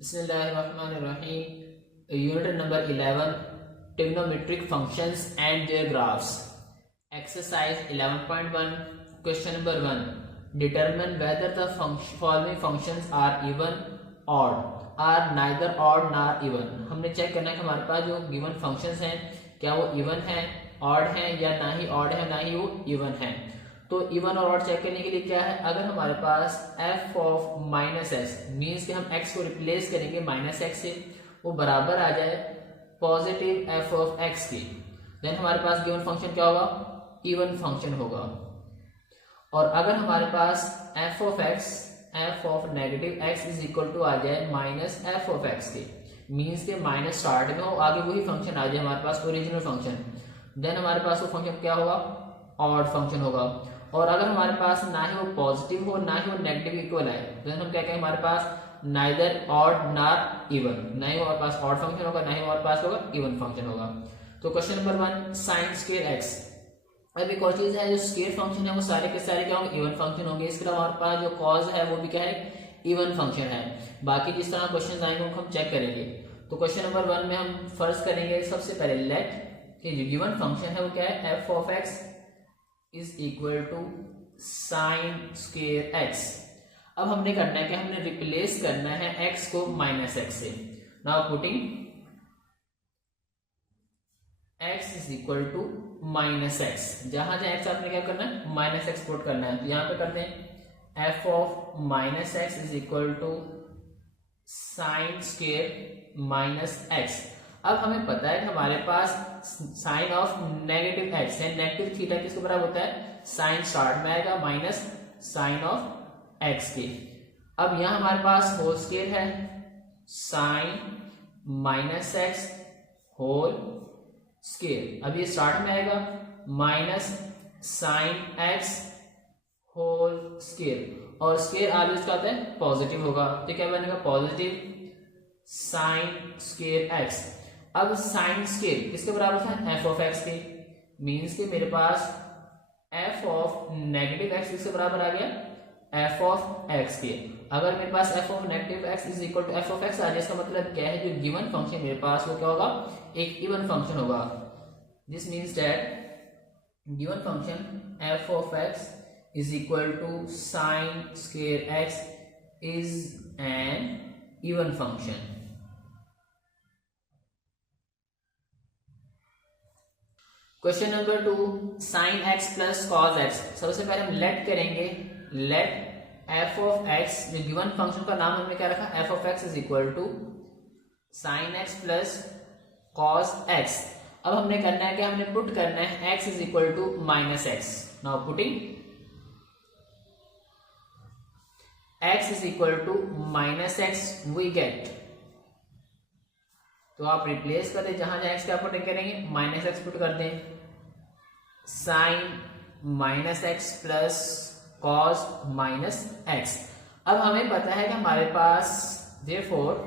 Bismillahirrahmanirrahim. Unit number 11, trigonometric functions and their graphs. Exercise 11.1. Question number 1. Determine whether the following functions are even, odd, are neither odd nor even. हमने check करना है कि हमारे पास जो given functions हैं क्या वो इवन हैं, ऑड हैं, या ना ही ऑड है ना ही वो इवन है। तो इवन और ऑड चेक करने के लिए क्या है, अगर हमारे पास f of minus x means कि हम x को रिप्लेस करेंगे माइनस एक्स से, वो बराबर आ जाए पॉजिटिव f ऑफ x की, देन हमारे पास गिवन फंक्शन क्या होगा, इवन फंक्शन होगा। और अगर हमारे पास f of x f of negative x is equal to आ जाए माइनस f ऑफ x के, मीन्स के माइनस स्टार्ट में हो, आगे वही फंक्शन आ जाए हमारे पास ओरिजिनल फंक्शन, देन हमारे पास वो फंक्शन क्या होगा, ऑड फंक्शन होगा। और अगर हमारे पास ना ही वो पॉजिटिव हो ना ही वो नेगेटिव इक्वल है, तो हम क्या कहेंगे, हमारे पास नाइदर ऑड नॉर इवन, ना ही हमारे पास ऑड फंक्शन होगा ना ही हमारे पास होगा इवन फंक्शन होगा। तो question number 1, sign square x. अब एक और चीज है, जो स्क्वायर फंक्शन है वो सारे के सारे क्या होंगे, इवन फंक्शन होंगे। इसके अलावा हमारे पास जो कॉज है वो भी क्या है, इवन फंक्शन है। बाकी जिस तरह क्वेश्चन आएंगे उनको हम चेक करेंगे। तो क्वेश्चन नंबर 1 में हम फर्स्ट करेंगे सबसे पहले लेट कि जो गिवन फंक्शन है वो क्या है, f of x is equal to sine square x. अब हमने करना है कि हमने रिप्लेस करना है x को माइनस एक्स से। Now putting x is equal to minus x, जहां जहां x आपने क्या करना है, माइनस एक्स पुट करना है। तो यहां पे करते हैं f of minus x is equal to sine square minus x. अब हमें पता है कि हमारे पास साइन ऑफ नेगेटिव एक्स है, नेगेटिव थीटा किसके बराबर होता है, साइन स्टार्ट में आएगा माइनस साइन ऑफ एक्स के। अब यहां हमारे पास होल स्क्वायर है, sine minus x whole square. अब ये स्टार्ट में आएगा minus sine x whole square, और स्क्वायर ऑलवेज क्या होता है, पॉजिटिव होगा। तो क्या बनेगा, पॉजिटिव साइन स्क्वायर एक्स। अब साइन स्क्वायर किसके बराबर था, एफ ऑफ एक्स के, मीन्स के मेरे पास एफ ऑफ नेगेटिव एक्स किसके बराबर आ गया, एफ ऑफ एक्स के। अगर मेरे पास f of negative x is equal to f of x आ जाए, इसका मतलब क्या है, जो गिवन फंक्शन मेरे पास वो क्या होगा, एक इवन फंक्शन होगा। This means that given function f of x is equal to sine square x is an even function. Question number 2, sine x plus cos x. सबसे पहले हम लेट करेंगे, लेट एफ ऑफ एक्स, जो given function का नाम हमने क्या रखा, f of x is equal to sine x plus cos x. अब हमने करना है कि हमने पुट करना है x is equal to minus x. Now putting x is equal to minus x we get, तो आप रिप्लेस कर दें, जहां जहां एक्स क्या पुट करेंगे, माइनस एक्स पुट कर दें, sine minus x plus cos minus x. अब हमें पता है कि हमारे पास देयरफॉर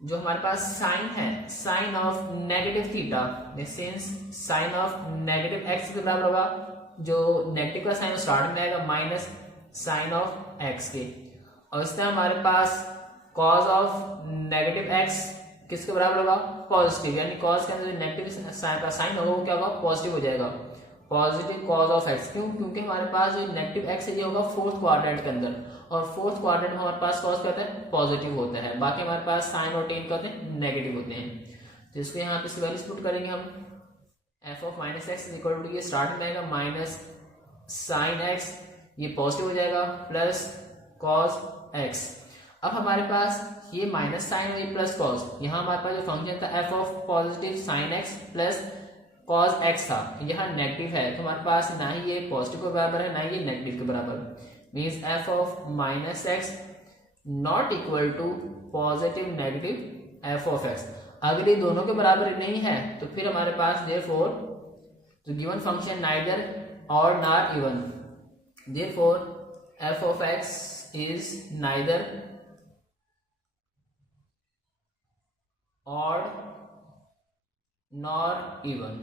जो हमारे पास साइन है, sine of negative theta, since sine of negative x के बराबर होगा, जो नेगेटिव का साइन स्टार्ट में आएगा माइनस साइन ऑफ एक्स के। और इस तरह हमारे पास कॉस ऑफ नेगेटिव एक्स किसके बराबर होगा, पॉजिटिव, यानी कॉस के अंदर जो नेगेटिव का साइन होगा वो क्या होगा, पॉजिटिव हो जाएगा, पॉजिटिव कॉस ऑफ एक्स। क्यों, क्योंकि हमारे पास जो नेगेटिव एक्स है ये होगा फोर्थ क्वाड्रेंट के अंदर, और फोर्थ क्वाड्रेंट में हमारे पास कॉस क्या होता है, पॉजिटिव होता है। बाकी हमारे पास साइन और टेन क्या होते हैं, नेगेटिव होते हैं। तो इसको यहाँ पे वैल्यूज पुट करेंगे हम, f of minus x is equal to, ये स्टार्ट में आएगा माइनस साइन एक्स, ये पॉजिटिव हो जाएगा, प्लस कॉस एक्स। अब हमारे पास ये माइनस साइन और ये प्लस कॉस, यहाँ हमारे पास जो फंक्शन था f of positive sign x plus cos x था, यहाँ नेगेटिव है, तो हमारे पास ना ही ये पॉजिटिव के बराबर है ना ही ये नेगेटिव के बराबर, means f of minus x not equal to positive negative f of x. अगर ये दोनों के बराबर नहीं है तो फिर हमारे पास देयरफॉर जो given function neither odd nor even, therefore f of x is neither odd nor even.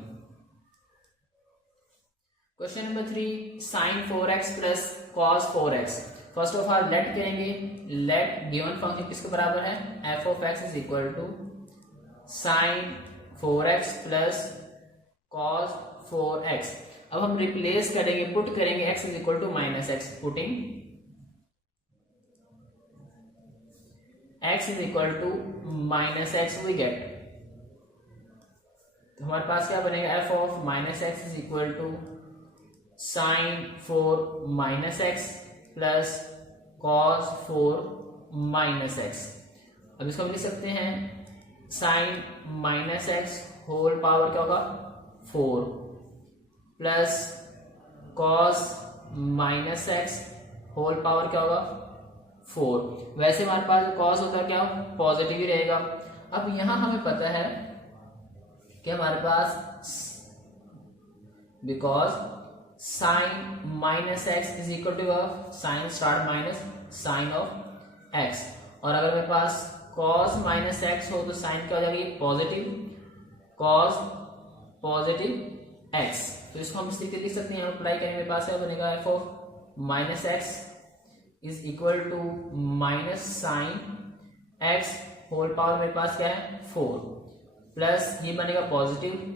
Question number 3, sin 4x plus cos 4x. First of all let करेंगे, लेट गिवन फंक्शन किसके बराबर है, f of x is equal to sine 4x plus cos 4x। अब हम replace करेंगे, put करेंगे x is equal to minus x, putting x is equal to minus x we get, तो हमारे पास क्या बनेगा, f of minus x is equal to sine 4 minus x plus cos 4 minus x. अब इसको हम लिख सकते हैं sine minus x whole power क्या होगा 4 plus cos minus x whole power क्या होगा 4। वैसे हमारे पास कॉस होता है क्या, पॉजिटिव ही रहेगा। अब यहां हमें पता है कि हमारे पास because sine minus x is equal to sine start minus sine of x, और अगर मेरे पास कॉस माइनस एक्स हो तो साइन क्या हो जाएगी पॉजिटिव कॉस पॉजिटिव एक्स। तो इसको हम इस तरीके लिख सकते हैं, हम अप्लाई करेंगे, मेरे पास क्या बनेगा, f of minus x is equal to minus sine x whole power मेरे पास क्या है 4 प्लस ये बनेगा positive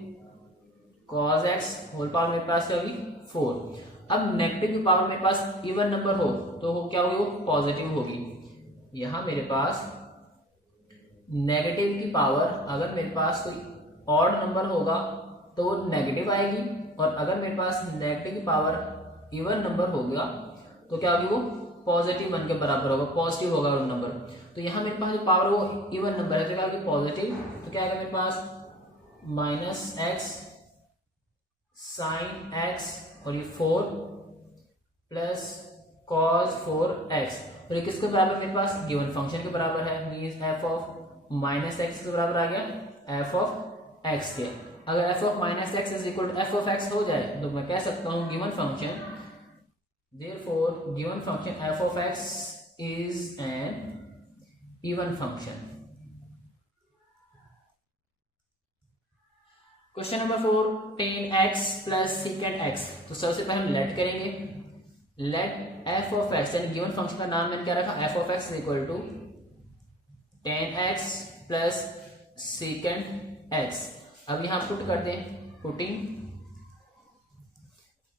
cos x whole power मेरे पास क्या होगी 4। अब नेगेटिव की पावर मेरे पास इवन नंबर हो तो वो क्या होगी, वो पॉजिटिव होगी। यहां मेरे पास नेगेटिव की पावर अगर मेरे पास कोई ऑड नंबर होगा तो वो नेगेटिव आएगी, और अगर मेरे पास नेगेटिव की पावर इवन नंबर हो गया तो क्या होगी, वो पॉजिटिव बन के बराबर होगा, पॉजिटिव होगा वो नंबर। तो यहाँ मेरे पास जो पावर वो इवन नंबर है, तो क्या होगी पॉजिटिव, तो क्या आएगा मेरे पास माइनस एक्स साइन एक्स और ये 4 प्लस कॉस 4x, और ये किसके बराबर मेरे पास गिवन फंक्शन के बराबर है, means f of minus x के बराबर आ गया एफ ऑफ एक्स के। अगर f of minus x is equal to f of x हो जाए तो मैं कह सकता हूं given function, therefore given function f of x is an even function. Question number 4, tan x plus secant x। तो सबसे पहले हम लेट करेंगे, लेट f ऑफ x यानी गिवन फंक्शन का नाम मैंने क्या रखा, f of x equal to tan x plus secant x। अब यहां पुट कर दें, putting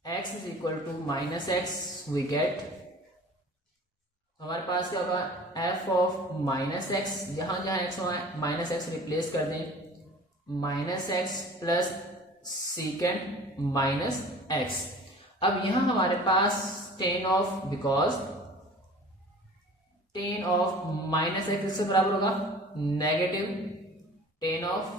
x is equal to minus x we get, हमारे पास क्या होगा f ऑफ माइनस एक्स, जहां जहां x माइनस एक्स रिप्लेस कर दें, minus x plus secant minus x. अब यहां हमारे पास tan of, because tan of minus x किससे बराबर होगा, negative tan of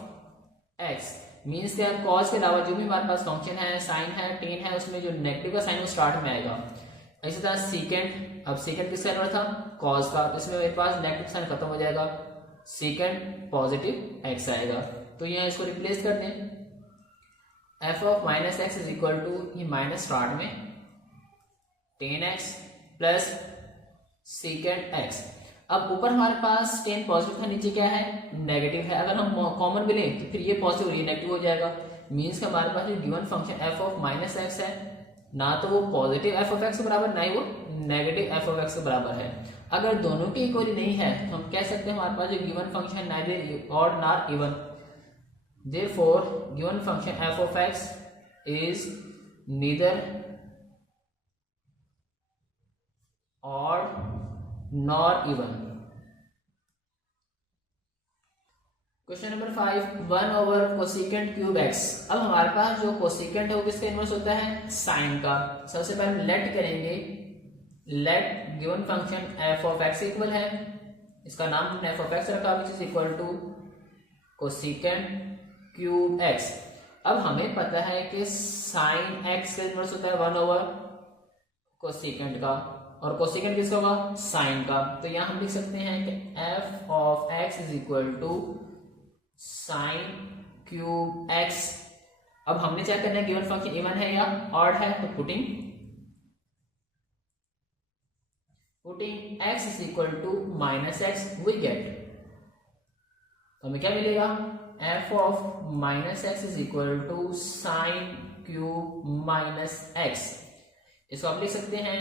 x, means क्या, कॉस के अलावा जो भी हमारे पास फंक्शन है, साइन है, टेन है, उसमें जो नेगेटिव का साइन वो स्टार्ट में आएगा। इसी तरह सीकेंड, अब सीकेंड किसका नंबर था कॉस का, तो इसमें मेरे पास नेगेटिव साइन खत्म हो जाएगा, सीकेंड पॉजिटिव एक्स आएगा। तो यहाँ इसको रिप्लेस कर दें, f of minus x is equal to ये माइनस स्टार्ट में tan x plus secant x. अब ऊपर हमारे पास टेन पॉजिटिव था, नीचे क्या है नेगेटिव है, अगर हम कॉमन भी लें तो फिर ये पॉजिटिव और ये नेगेटिव हो जाएगा, मीन्स कि हमारे पास जो given function f of minus x है ना तो वो पॉजिटिव एफ ऑफ एक्स के बराबर, ना ही वो नेगेटिव एफ ऑफ एक्स के बराबर है। अगर दोनों की इक्वली नहीं है तो हम कह सकते हैं हमारे पास जो given function neither odd nor even, therefore given function f of x is neither odd nor even। Question number 5, 1 over cosecant cube x। अब हमारे पास जो कोसिकेंट है वो किसका इनवर्स होता है साइन का। सबसे पहले लेट करेंगे, let given function f of x equal है, इसका नाम हमने f of x रखा, which is equal to cosecant cube x। अब हमें पता है कि साइन x का इनवर्स होता है 1 ओवर कोसिकेंट का, और कोसिकेंट किसका होगा साइन का। तो यहां हम लिख सकते हैं कि f of x is equal to sine cube x। अब हमने क्या करना है, गिवन फंक्शन इवन है या ऑड है, तो putting x is equal to minus x we get, तो हमें क्या मिलेगा, f of minus x is equal to sine cube minus x. इसको आप लिख सकते हैं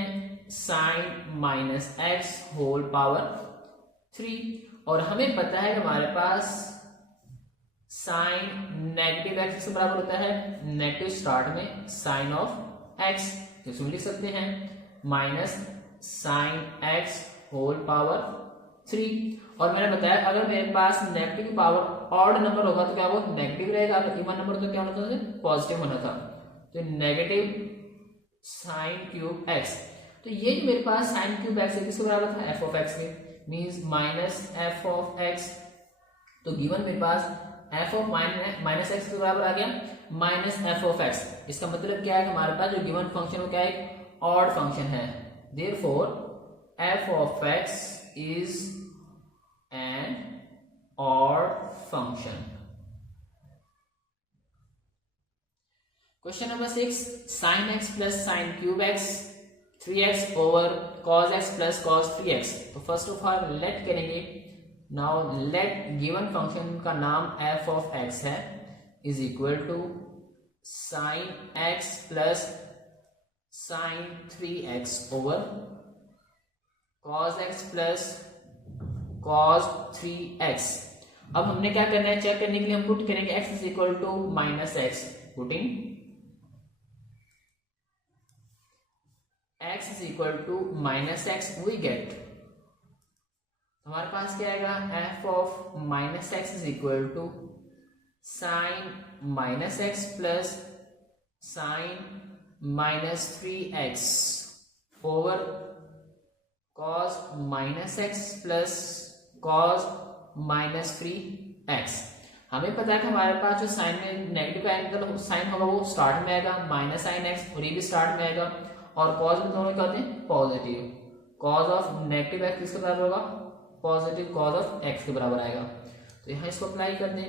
sine minus x whole power 3। और हमें पता है कि हमारे पास साइन नेगेटिव एक्स के बराबर होता है नेगेटिव स्टार्ट में साइन ऑफ एक्स, तो इसमें लिख सकते हैं minus sine x whole power 3। और मैंने बताया अगर मेरे पास नेगेटिव पावर ऑड नंबर होगा तो क्या वो नेगेटिव रहेगा, अगर इवन नंबर तो क्या होना था, पॉजिटिव होना था। तो नेगेटिव साइन क्यूब एक्स, तो ये जो मेरे पास साइन क्यूब एक्स है किसके बराबर था, एफ ऑफ एक्स के, means minus f of x. तो गिवन मेरे पास एफ ऑफ माइनस एक्स के बराबर आ गया माइनस एफ ऑफ एक्स। इसका मतलब क्या है कि हमारे पास जो गिवन फंक्शन वो क्या है, ऑड फंक्शन है। Therefore f of x is an odd function. Question number 6, sine x plus sine cube x 3x over cos x plus cos 3x। तो फर्स्ट ऑफ ऑल लेट करेंगे, now let given function का नाम f of x है is equal to sine x plus sine 3x over cos x plus cos 3x। अब हमने क्या करना है, चेक करने के लिए हम पुट करेंगे x is equal to minus x, putting x is equal to minus x, we get हमारे पास क्या आएगा, f of minus x is equal to sin minus x plus sin minus 3x over cos minus x plus cos minus 3x। हमें पता है कि हमारे पास जो साइन में नेगेटिव एंगल साइन होगा वो स्टार्ट में आएगा माइनस साइन एक्स, और ये भी स्टार्ट में आएगा, और कॉज में दोनों क्या होते हैं positive. Cause of negative x किसके बराबर होगा, पॉजिटिव कॉज ऑफ एक्स के बराबर आएगा। तो यहाँ इसको अप्लाई कर दें,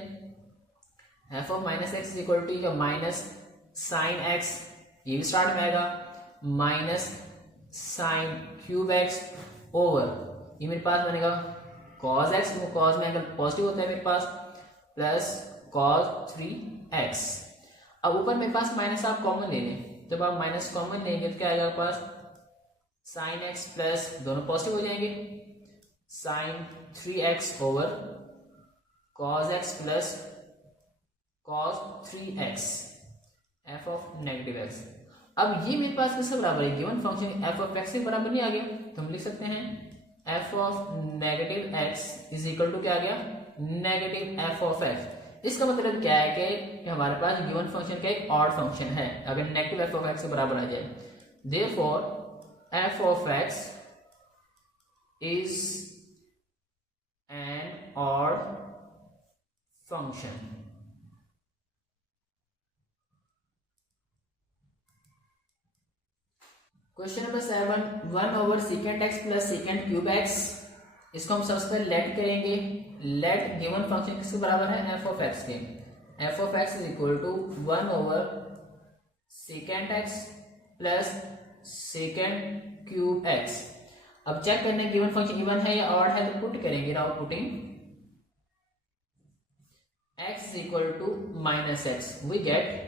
f of minus x is equal to minus sine x, ये भी स्टार्ट में आएगा, minus sine cube x over ये मेरे पास बनेगा कॉज एक्स, वो कॉज में एंगल पॉजिटिव होता है मेरे पास, प्लस कॉज 3x। अब ऊपर मेरे पास माइनस आप कॉमन ले लें, जब आप माइनस कॉमन लेंगे तो क्या आएगा आपके पास साइन एक्स प्लस दोनों पॉजिटिव हो जाएंगे sine 3x over cos x plus cos 3x f of negative x. अब ये मेरे पास किसके बराबर है, given function f of x के बराबर नहीं आ गया, तो हम लिख सकते हैं f of negative x is equal to क्या आ गया, नेगेटिव एफ ऑफ एक्स। इसका मतलब क्या है कि हमारे पास गिवन फंक्शन का एक ऑड फंक्शन है अगर नेगेटिव एफ ऑफ एक्स के बराबर आ जाए। Therefore f of x is an odd function. Question number 7, 1 over secant x plus secant cube x. इसको हम सबसे पहले लेट करेंगे, लेट गिवन फंक्शन किसके बराबर है, एफ ऑफ एक्स के। F of x is equal to 1 over secant x plus secant cube x. अब चेक करने गिवन फंक्शन इवन है या ऑड है, तो पुट करेंगे, now putting x is equal to minus x, we get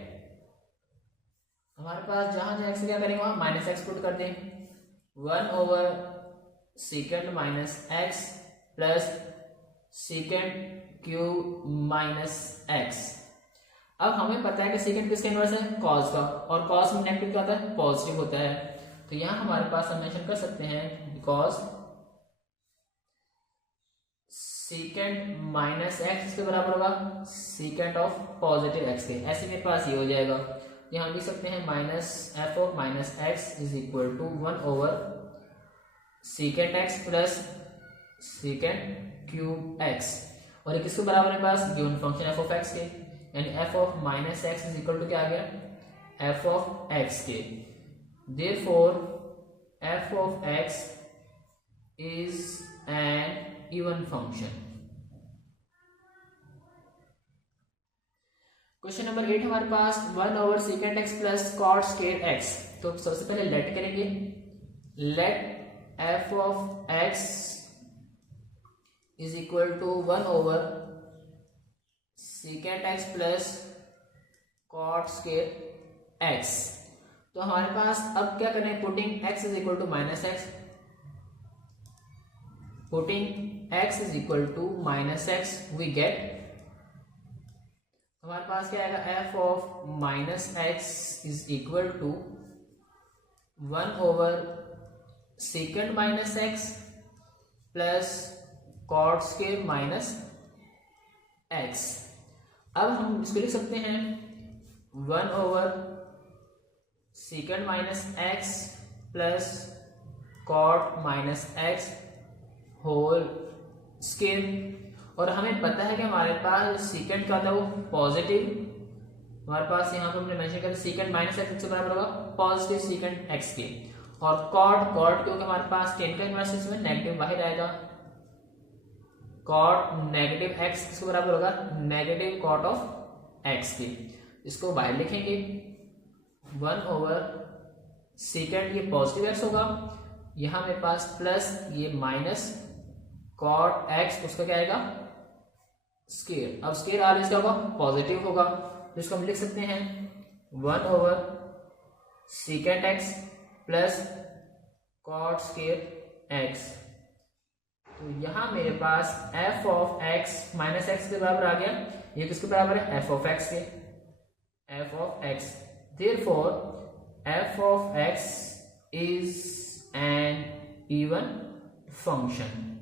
हमारे पास जहां जहां एक्स क्या करेंगे वहां माइनस एक्स पुट कर दें, 1 over secant minus x plus secant cube minus x. अब हमें पता है कि सेकेंड किसका इनवर्स है, कॉस का, और कॉस में नेगेटिव क्या होता है, पॉजिटिव होता है। तो यहां हमारे पास हम मेंशन कर सकते हैं बिकॉज सेकेंड माइनस एक्स इसके बराबर होगा सेकेंड ऑफ पॉजिटिव एक्स के, ऐसे मेरे पास ये हो जाएगा। यहां लिख सकते हैं minus f of minus x is equal to 1 over secant x plus secant cube x, और ये किसके बराबर है पास, given function f of x के, यानी f of minus x is equal to क्या आ गया, एफ ऑफ एक्स के। Therefore f of x is an even function. Question number 8 हमारे पास 1 over secant x plus cot square x. तो सबसे पहले लेट करेंगे, let f of x is equal to 1 over secant x plus cot square x. तो हमारे पास अब क्या करें, putting x is equal to minus x, putting x is equal to minus x we get, हमारे पास क्या आएगा, f of minus x is equal to 1 over secant minus x plus cot square minus x. अब हम इसको लिख सकते हैं 1 over secant minus x plus cot minus x whole square. और हमें पता है कि हमारे पास जो सेकेंड का था वो पॉजिटिव, हमारे पास यहाँ पर हमने मेंशन किया सेकेंड माइनस एक्स से बराबर होगा पॉजिटिव सेकेंड एक्स के, और कॉट क्योंकि हमारे पास 10 का इनवर्स इसमें नेगेटिव बाहर आएगा, कॉट नेगेटिव एक्स किसके बराबर होगा, नेगेटिव कॉट ऑफ एक्स के। इसको बाहर लिखेंगे 1 ओवर सेकेंड, ये पॉजिटिव एक्स होगा, यहां मेरे पास प्लस ये माइनस कॉट एक्स, उसका क्या आएगा स्क्वायर। अब स्क्वायर आ इसका होगा पॉजिटिव होगा, तो इसको हम लिख सकते हैं 1 over secant x plus cot square x. तो यहां मेरे पास f of x minus x के बराबर आ गया, ये किसके बराबर है, f ऑफ x के, f of x। Therefore f of x is an even function।